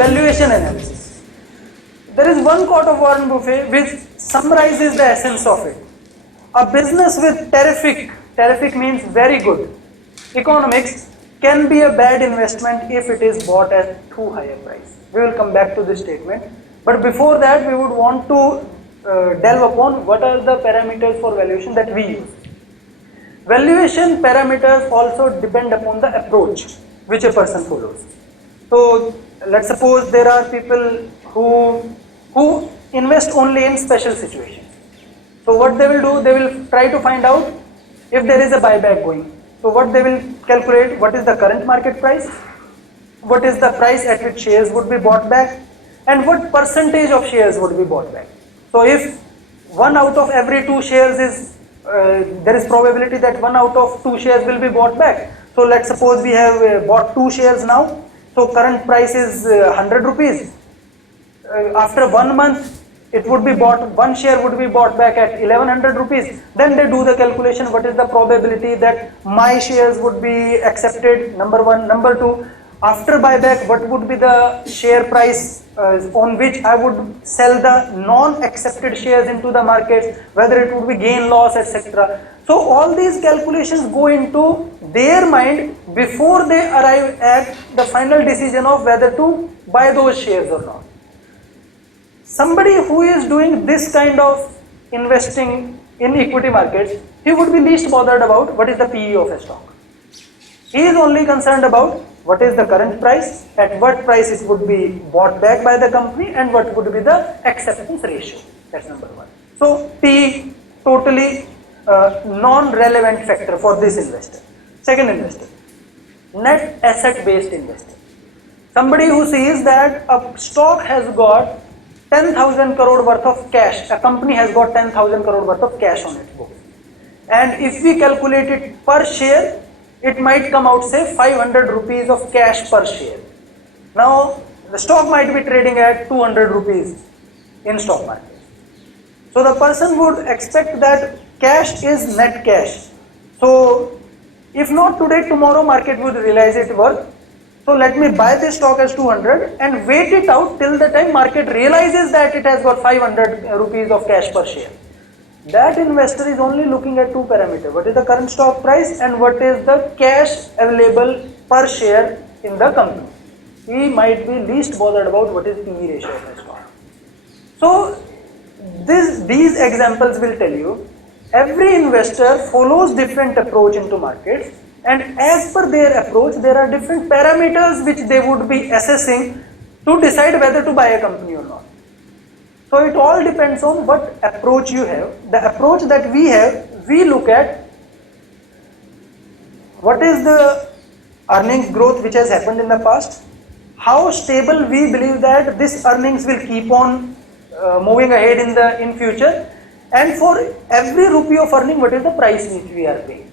valuation analysis. There is one quote of Warren Buffett which summarizes the essence of it. A business with terrific means very good, economics can be a bad investment if it is bought at too high a price. We will come back to this statement. But before that, we would want to delve upon what are the parameters for valuation that we use. Valuation parameters also depend upon the approach which a person follows. So let's suppose there are people who invest only in special situations. So what they will do, they will try to find out if there is a buyback going. So what they will calculate, what is the current market price, what is the price at which shares would be bought back, and what percentage of shares would be bought back. So if 1 out of every 2 shares is, there is probability that 1 out of 2 shares will be bought back. So let's suppose we have bought 2 shares now. So current price is 100 rupees. After 1 month, it would be bought, 1 share would be bought back at 1100 rupees. Then they do the calculation, what is the probability that my shares would be accepted, number 1. Number 2, after buyback, what would be the share price on which I would sell the non-accepted shares into the markets, whether it would be gain, loss, etc. So all these calculations go into their mind before they arrive at the final decision of whether to buy those shares or not. Somebody who is doing this kind of investing in equity markets, he would be least bothered about what is the PE of a stock. He is only concerned about what is the current price, at what price it would be bought back by the company, and what would be the acceptance ratio. That's number 1. So PE, totally non-relevant factor for this investor. Second investor, net asset based investor. Somebody who sees that a stock has got 10,000 crore worth of cash, a company has got 10,000 crore worth of cash on its books. And if we calculate it per share, it might come out, say, 500 rupees of cash per share. Now, the stock might be trading at 200 rupees in stock market. So the person would expect that cash is net cash. So if not today, tomorrow market would realize its worth. So let me buy this stock as 200 and wait it out till the time market realizes that it has got 500 rupees of cash per share. That investor is only looking at 2 parameters. What is the current stock price and what is the cash available per share in the company. He might be least bothered about what is PE ratio of a stock. So these examples will tell you every investor follows different approach into markets. And as per their approach, there are different parameters which they would be assessing to decide whether to buy a company or not. So it all depends on what approach you have. The approach that we have, we look at what is the earnings growth which has happened in the past, how stable we believe that this earnings will keep on moving ahead in future, and for every rupee of earning, what is the price which we are paying.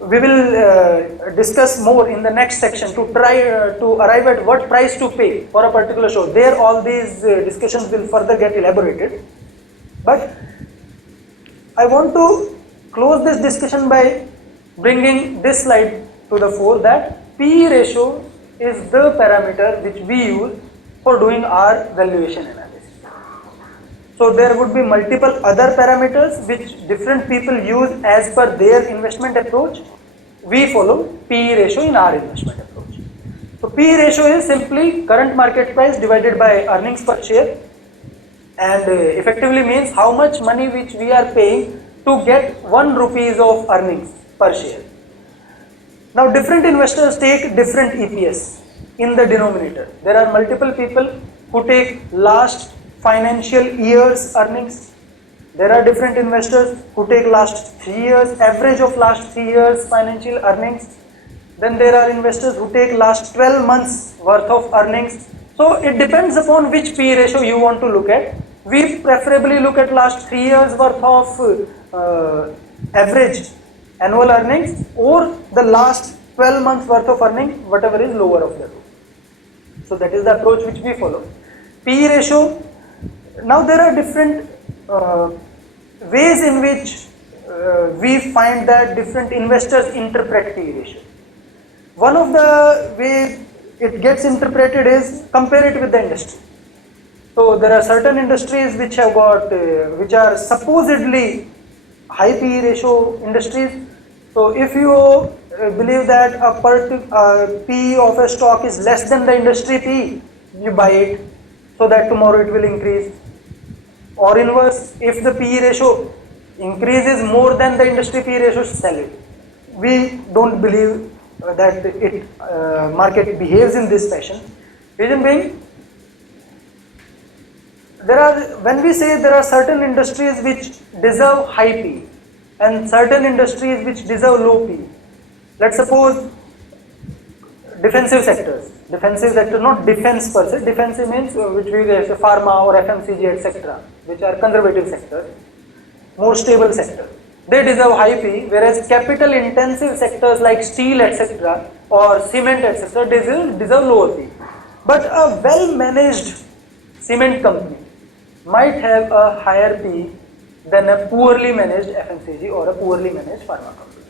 We will discuss more in the next section to try to arrive at what price to pay for a particular show. There all these discussions will further get elaborated. But I want to close this discussion by bringing this slide to the fore, that PE ratio is the parameter which we use for doing our valuation analysis. So there would be multiple other parameters which different people use as per their investment approach. We follow PE ratio in our investment approach. So PE ratio is simply current market price divided by earnings per share, and effectively means how much money which we are paying to get 1 rupees of earnings per share. Now different investors take different EPS in the denominator. There are multiple people who take last financial year's earnings. There are different investors who take last 3 years, average of last 3 years financial earnings. Then there are investors who take last 12 months worth of earnings. So it depends upon which PE ratio you want to look at. We preferably look at last 3 years worth of average annual earnings, or the last 12 months worth of earnings, whatever is lower of the two. So that is the approach which we follow. PE ratio. Now there are different ways in which we find that different investors interpret PE ratio. One of the ways it gets interpreted is compare it with the industry. So there are certain industries which have got, which are supposedly high PE ratio industries. So if you believe that a PE of a stock is less than the industry PE, you buy it so that tomorrow it will increase. Or inverse, if the PE ratio increases more than the industry PE ratio, sell it. We don't believe that it market behaves in this fashion. Reason being, when we say there are certain industries which deserve high PE and certain industries which deserve low PE. Let's suppose defensive sectors, not defense per se, defensive means which we say pharma or FMCG etc., which are conservative sectors, more stable sectors. They deserve high PE, whereas capital intensive sectors like steel etc. or cement etc. deserve lower PE. But a well managed cement company might have a higher PE than a poorly managed FMCG or a poorly managed pharma company.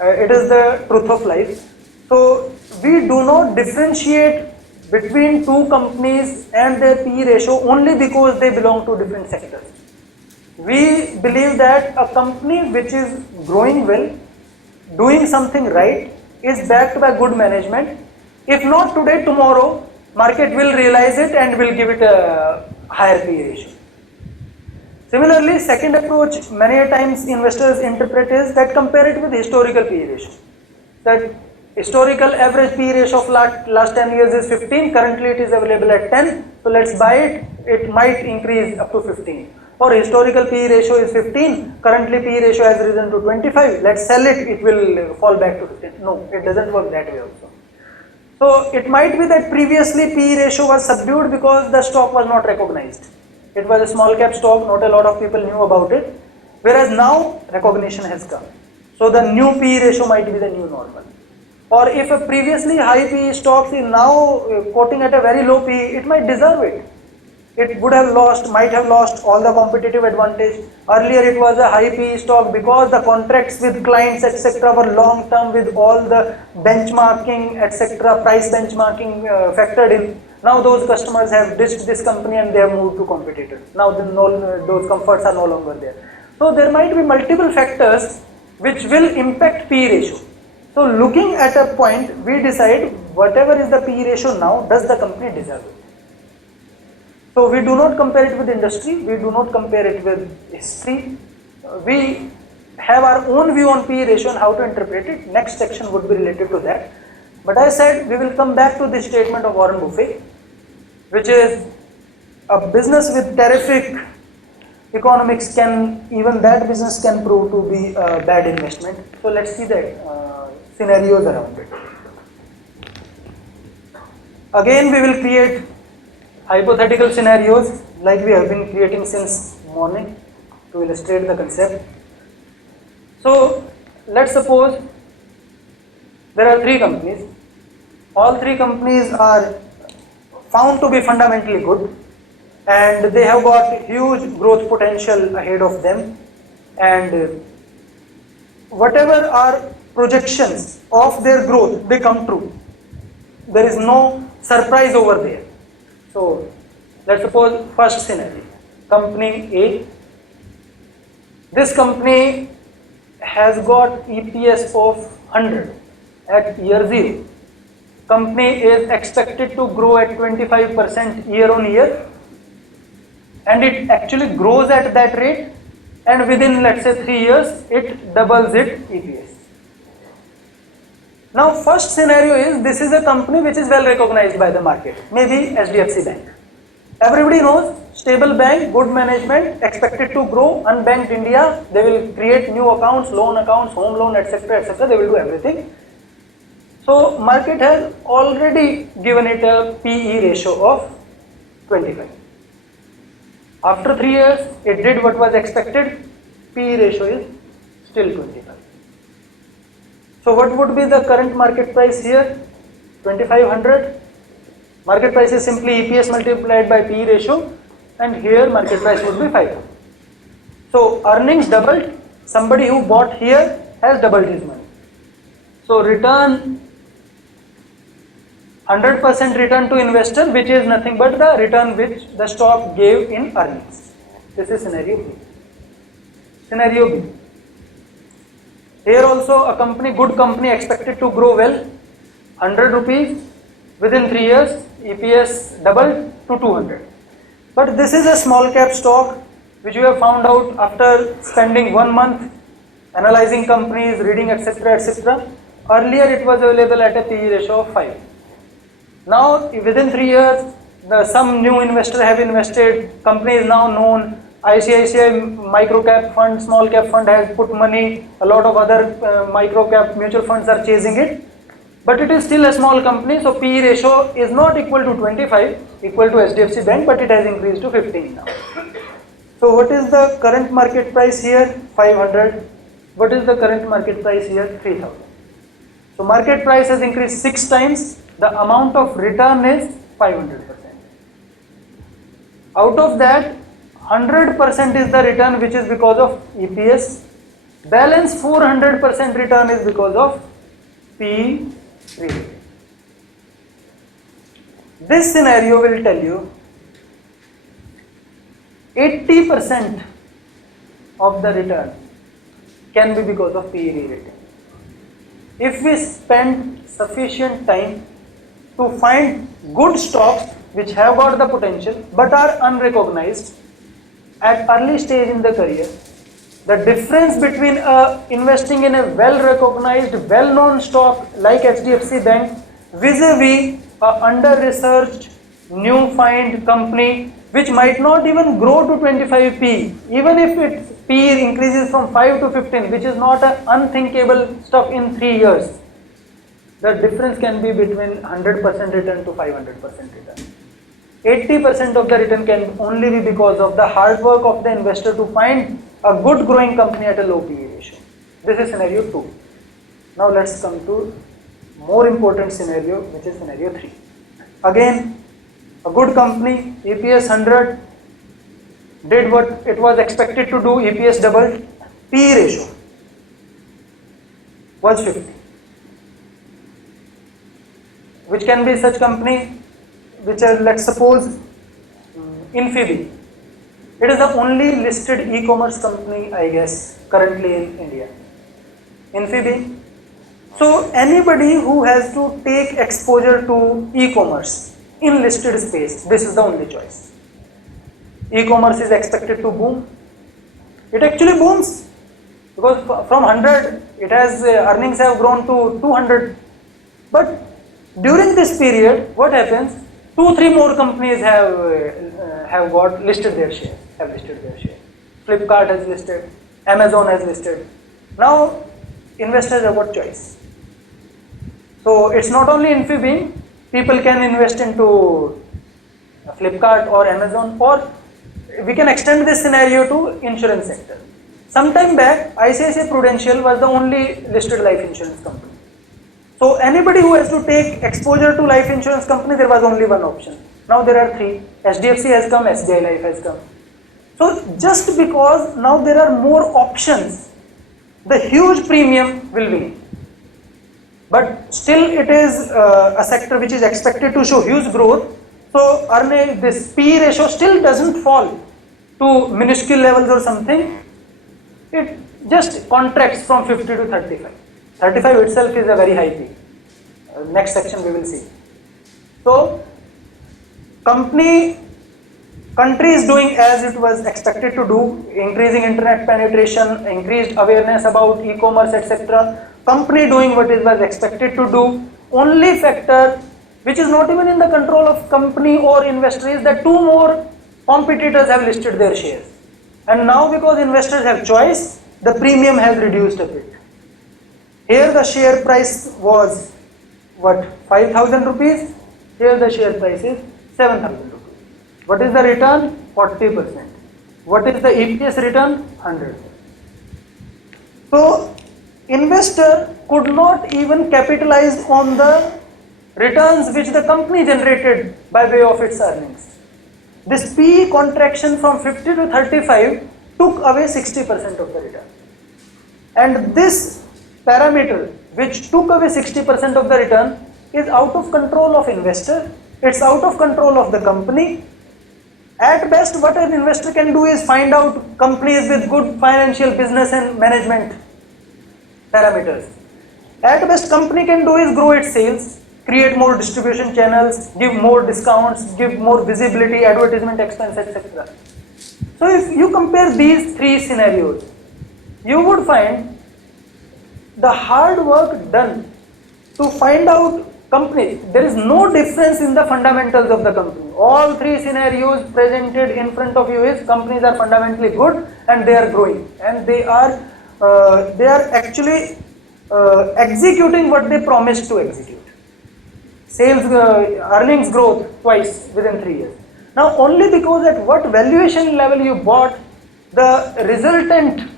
It is the truth of life. So we do not differentiate between two companies and their PE ratio only because they belong to different sectors. We believe that a company which is growing well, doing something right, is backed by good management. If not today, tomorrow, market will realize it and will give it a higher PE ratio. Similarly, second approach many a times investors interpret is that compare it with historical PE ratio. That historical average PE ratio of last 10 years is 15, currently it is available at 10, so let's buy it, it might increase up to 15. Or historical PE ratio is 15, currently PE ratio has risen to 25, let's sell it, it will fall back to 15. No, it doesn't work that way also. So it might be that previously PE ratio was subdued because the stock was not recognized. It was a small cap stock, not a lot of people knew about it, whereas now recognition has come. So the new PE ratio might be the new normal. Or if a previously high PE stock is now quoting at a very low PE, it might deserve it. It might have lost all the competitive advantage. Earlier it was a high PE stock because the contracts with clients etc. were long term with all the benchmarking etc. price benchmarking factored in. Now those customers have ditched this company and they have moved to competitors. Now those comforts are no longer there. So there might be multiple factors which will impact PE ratio. So looking at a point, we decide whatever is the PE ratio now, does the company deserve it? So we do not compare it with industry, we do not compare it with history. We have our own view on PE ratio and how to interpret it. Next section would be related to that. But I said we will come back to this statement of Warren Buffett, which is a business with terrific economics even that business can prove to be a bad investment. So let's see that scenarios around it. Again we will create hypothetical scenarios like we have been creating since morning to illustrate the concept. So let's suppose there are three companies. All three companies are found to be fundamentally good and they have got huge growth potential ahead of them, and whatever are projections of their growth, they come true. There is no surprise over there. So let's suppose first scenario, company A. This company has got EPS of 100 at year 0. Company is expected to grow at 25% year on year, and it actually grows at that rate, and within let's say 3 years it doubles its EPS. Now first scenario is this is a company which is well recognized by the market, maybe HDFC Bank. Everybody knows, stable bank, good management, expected to grow, unbanked India, they will create new accounts, loan accounts, home loan etc., they will do everything. So market has already given it a PE ratio of 25. After 3 years, it did what was expected, PE ratio is still 25. So what would be the current market price here? 2500. Market price is simply EPS multiplied by PE ratio, and here market price would be 5. So earnings doubled, somebody who bought here has doubled his money. So return 100% return to investor, which is nothing but the return which the stock gave in earnings. This is scenario B. Scenario B. Here also a company, good company, expected to grow well. 100 rupees, within 3 years EPS doubled to 200. But this is a small cap stock which you have found out after spending 1 month analyzing companies, reading, etc., etc. Earlier it was available at a PE ratio of 5. Now within 3 years some new investors have invested, company is now known, ICICI micro cap fund, small cap fund has put money, a lot of other micro cap mutual funds are chasing it, but it is still a small company, so PE ratio is not equal to 25, equal to HDFC Bank, but it has increased to 15 now. So what is the current market price here? 500. What is the current market price here? 3000. So market price has increased 6 times, the amount of return is 500%. Out of that, 100% is the return which is because of EPS, balance 400% return is because of PE rating. This scenario will tell you 80% of the return can be because of PE rating. If we spend sufficient time to find good stocks which have got the potential but are unrecognized at early stage in the career, the difference between investing in a well-recognized, well-known stock like HDFC Bank vis-a-vis a under-researched, new-find company which might not even grow to 25 P, even if its P increases from 5 to 15, which is not an unthinkable stuff in 3 years. The difference can be between 100% return to 500% return. 80% of the return can only be because of the hard work of the investor to find a good growing company at a low PE ratio. This is scenario 2. Now let's come to more important scenario, which is scenario 3. Again, a good company, EPS 100, did what it was expected to do, EPS doubled, PE ratio was 50. Which can be such company which are, let's suppose, Infibeam. It is the only listed e-commerce company, I guess, currently in India. Infibeam. So anybody who has to take exposure to e-commerce in listed space, this is the only choice. E-commerce is expected to boom. It actually booms because from 100, it has earnings have grown to 200. But during this period, what happens? 2-3 more companies have got listed their shares. Flipkart has listed, Amazon has listed. Now investors have got choice. So it's not only Infibeam, people can invest into Flipkart or Amazon, or we can extend this scenario to insurance sector. Sometime back, ICICI Prudential was the only listed life insurance company. So anybody who has to take exposure to life insurance company, there was only one option. Now there are 3. HDFC has come, SBI Life has come. So just because now there are more options, the huge premium will win. But still it is a sector which is expected to show huge growth. So this PE ratio still doesn't fall to minuscule levels or something. It just contracts from 50 to 35. 35 itself is a very high P. Next section we will see. So country is doing as it was expected to do, increasing internet penetration, increased awareness about e-commerce, etc. Company doing what it was expected to do. Only factor which is not even in the control of company or investor is that 2 more competitors have listed their shares. And now because investors have choice, the premium has reduced a bit. Here the share price was what, 5,000 rupees, here the share price is 7,000 rupees. What is the return? 40%. What is the EPS return? 100%. So investor could not even capitalize on the returns which the company generated by way of its earnings. This PE contraction from 50 to 35 took away 60% of the return. And this parameter which took away 60% of the return is out of control of investor, it's out of control of the company. At best, what an investor can do is find out companies with good financial, business and management parameters. At best, company can do is grow its sales, create more distribution channels, give more discounts, give more visibility, advertisement expense, etc. So if you compare these three scenarios, you would find the hard work done to find out company, there is no difference in the fundamentals of the company. All three scenarios presented in front of you is companies are fundamentally good and they are growing and they are actually executing what they promised to execute. Sales, earnings growth twice within 3 years. Now only because at what valuation level you bought, the resultant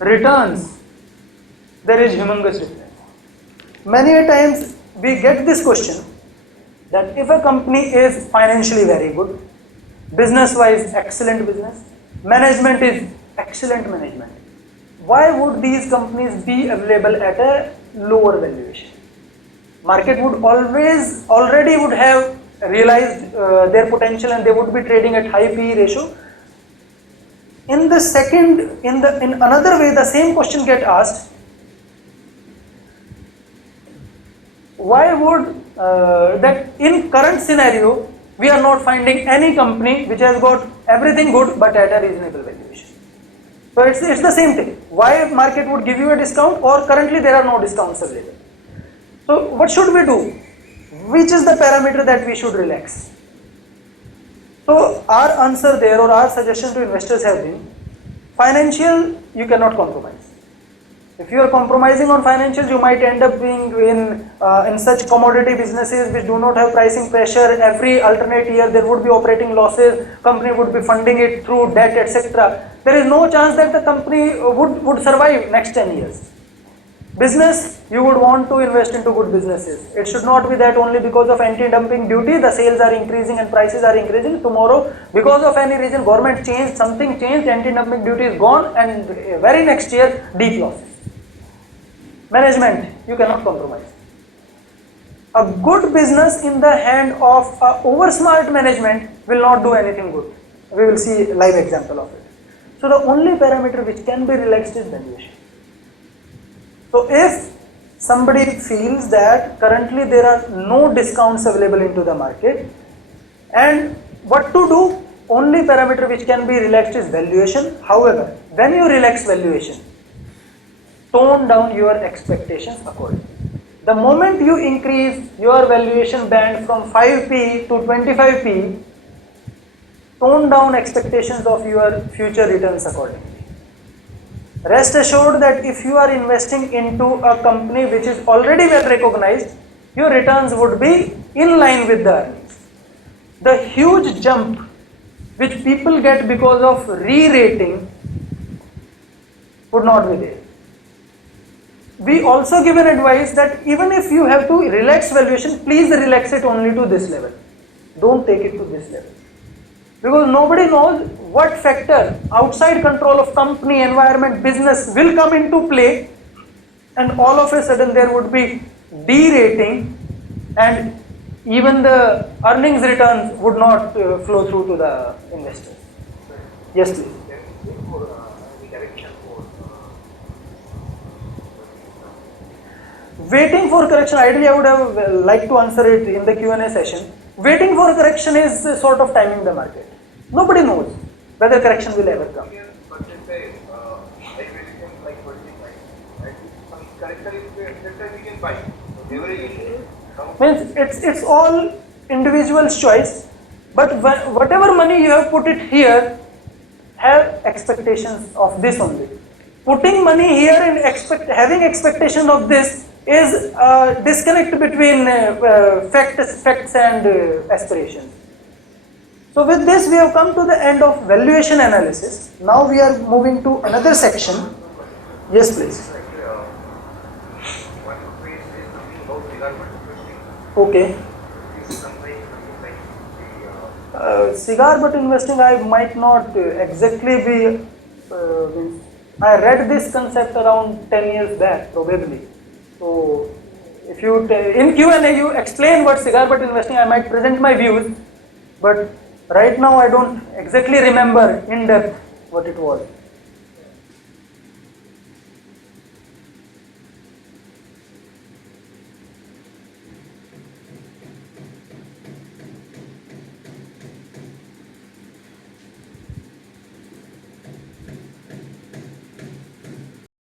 returns, there is humongous difference. Many a times we get this question that if a company is financially very good, business wise excellent business, management is excellent management, why would these companies be available at a lower valuation? Market would already would have realized their potential and they would be trading at high PE ratio. In another way, the same question get asked, why would that in current scenario we are not finding any company which has got everything good but at a reasonable valuation? So it's the same thing. Why market would give you a discount, or currently there are no discounts available? So what should we do? Which is the parameter that we should relax? So our answer there, or our suggestion to investors have been, financial you cannot compromise. If you are compromising on financials, you might end up being in such commodity businesses which do not have pricing pressure. Every alternate year there would be operating losses, company would be funding it through debt, etc. There is no chance that the company would survive next 10 years. Business, you would want to invest into good businesses. It should not be that only because of anti-dumping duty the sales are increasing and prices are increasing. Tomorrow, because of any reason, government changed, something changed, anti-dumping duty is gone, and very next year, deep losses. Management, you cannot compromise. A good business in the hand of over smart management will not do anything good. We will see a live example of it. So the only parameter which can be relaxed is valuation. So if somebody feels that currently there are no discounts available into the market, and what to do, only parameter which can be relaxed is valuation. However, when you relax valuation, tone down your expectations accordingly. The moment you increase your valuation band from 5p to 25p, tone down expectations of your future returns accordingly. Rest assured that if you are investing into a company which is already well recognized, your returns would be in line with the earnings. The huge jump which people get because of re-rating would not be there. We also give an advice that even if you have to relax valuation, please relax it only to this level. Don't take it to this level. Because nobody knows what factor outside control of company, environment, business will come into play, and all of a sudden there would be de-rating and even the earnings returns would not flow through to the investors. Yes, please. Waiting for correction, ideally I would have liked to answer it in the Q&A session. Waiting for correction is a sort of timing the market. Nobody knows whether correction will ever come. Means it's all individual's choice, but whatever money you have put it here, have expectations of this only. Putting money here and having expectation of this is a disconnect between facts and aspirations. So with this we have come to the end of valuation analysis. Now we are moving to another section. Yes, please. Okay. Cigar butt investing, I might not exactly be. I read this concept around 10 years back, probably. So if you in Q&A you explain what cigar butt investing, I might present my views, but right now I don't exactly remember in depth what it was.